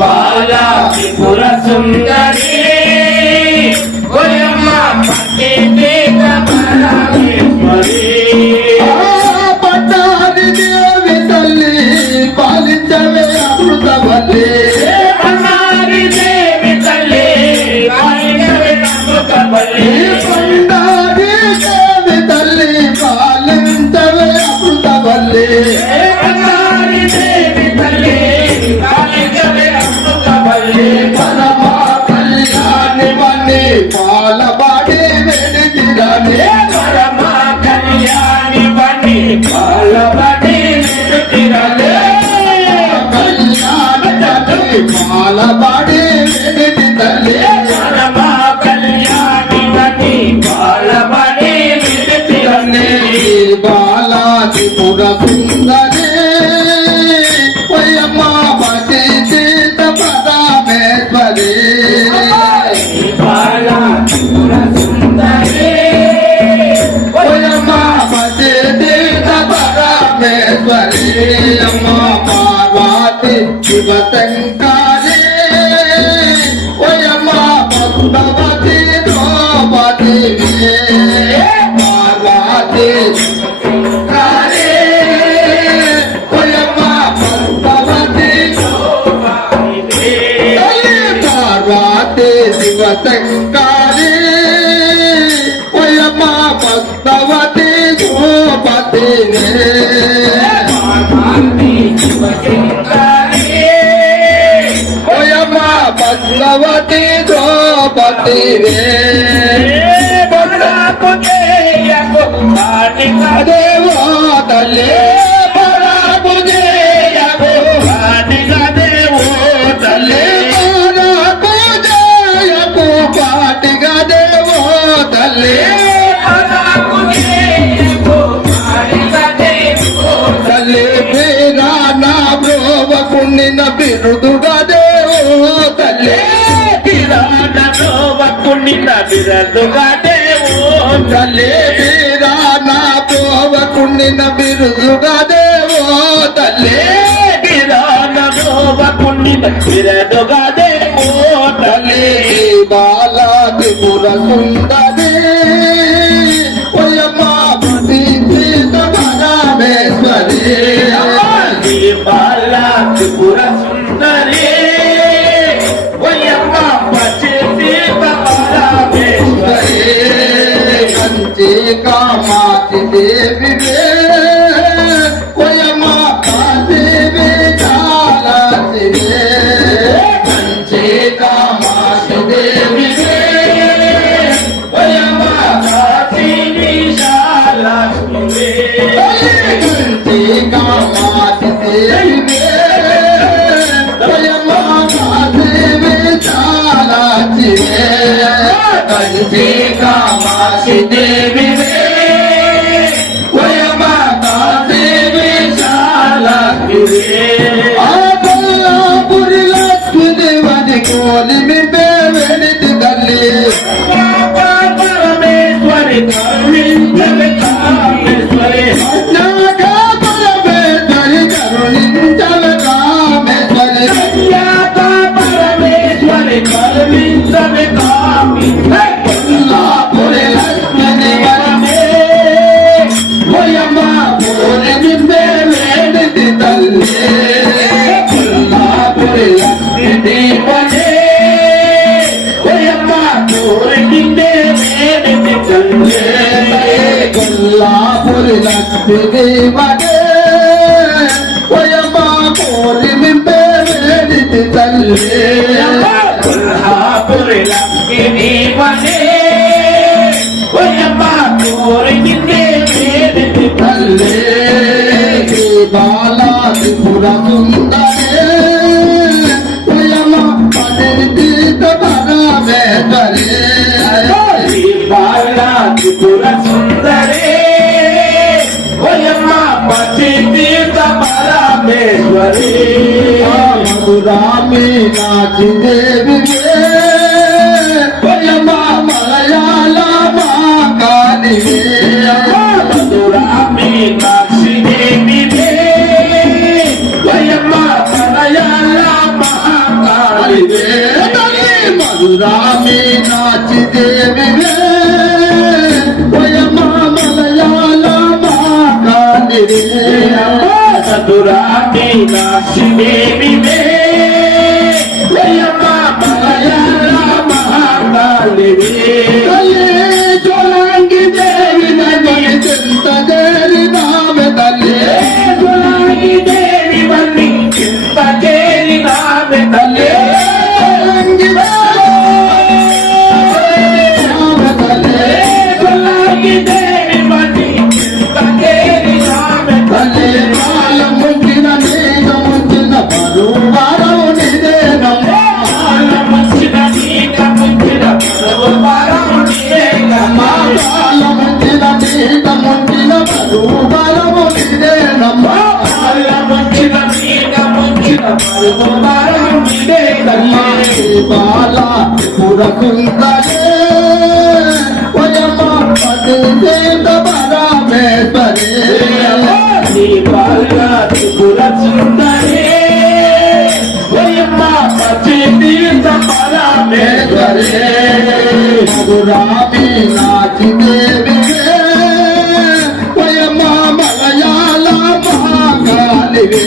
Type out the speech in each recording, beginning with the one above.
Bala Tripura Sundari Call up. வசந்த భక్తవతి ద్రౌపది దేవో తల్లి జయము దేవో తల్లి. నిన్న బిరదుగాదేవో తల్లి మీరా నా తోవకుండిన బిరుదుగాదేవో తల్లి మీరా నా తోవకుండిన బిరదుగాదేవో తల్లి బాలా త్రిపుర సుందరే जे அறிவித்தது காமி எல்லா பொருள் வரமே பொயமா போல நின்று வேண்டு தல்லே எல்லா பொருள் தேவனே பொயமா போல நின்று வேண்டு தல்லே எல்லா பொருள் தேவனே பொயமா போல நின்று வேண்டு தல்லே స్వామి నాటి దేవివే భయమా మలయాళమా కానివే మధురామి నాటి దేవివే భయమా మలయాళమా కానివే మధురామి నాటి దేవివే భయమా మలయాళమా కానివే మధురామి నాటి దేవి கருவம்பரே கண்ணே பாலா புறகுந்தரே ஒயமா பது சேந்த பராமே பரே நீ பாலா திபுர சுந்தரே ஒயமா பச்சை தீர்ந்த பராமே பரே குராமி நாச்சி தேவிகே ஒயமா மலையாள மகாகாலிவே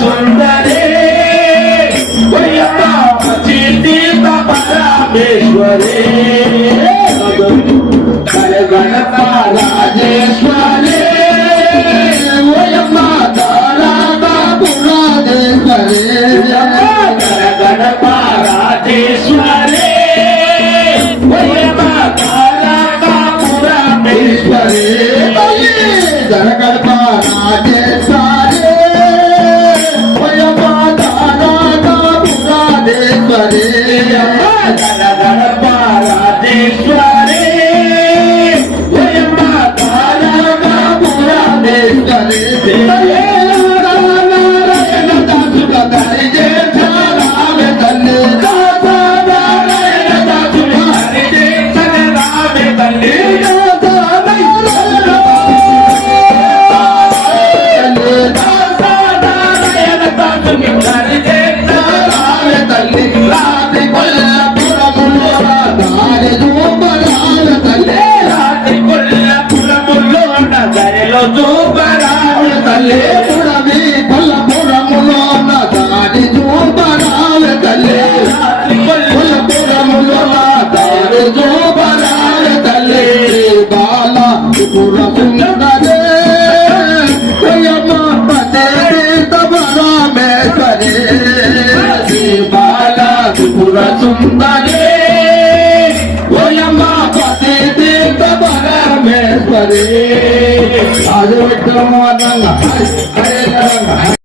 సుందరే తీర్థ పరమేశ్వరే గణప రాజేశ్వరే వయమా దారాగా పురాజేశ్వరి గణప రాజేశ్వరే ఈశ్వరి జరగడప ಬಂದಾನೆ ಓಯಮ್ಮ ಪತಿ ತೀರ್ಥ ಬರಮೇಶ್ವರಿ ಅದು ಬಿಟ್ಟು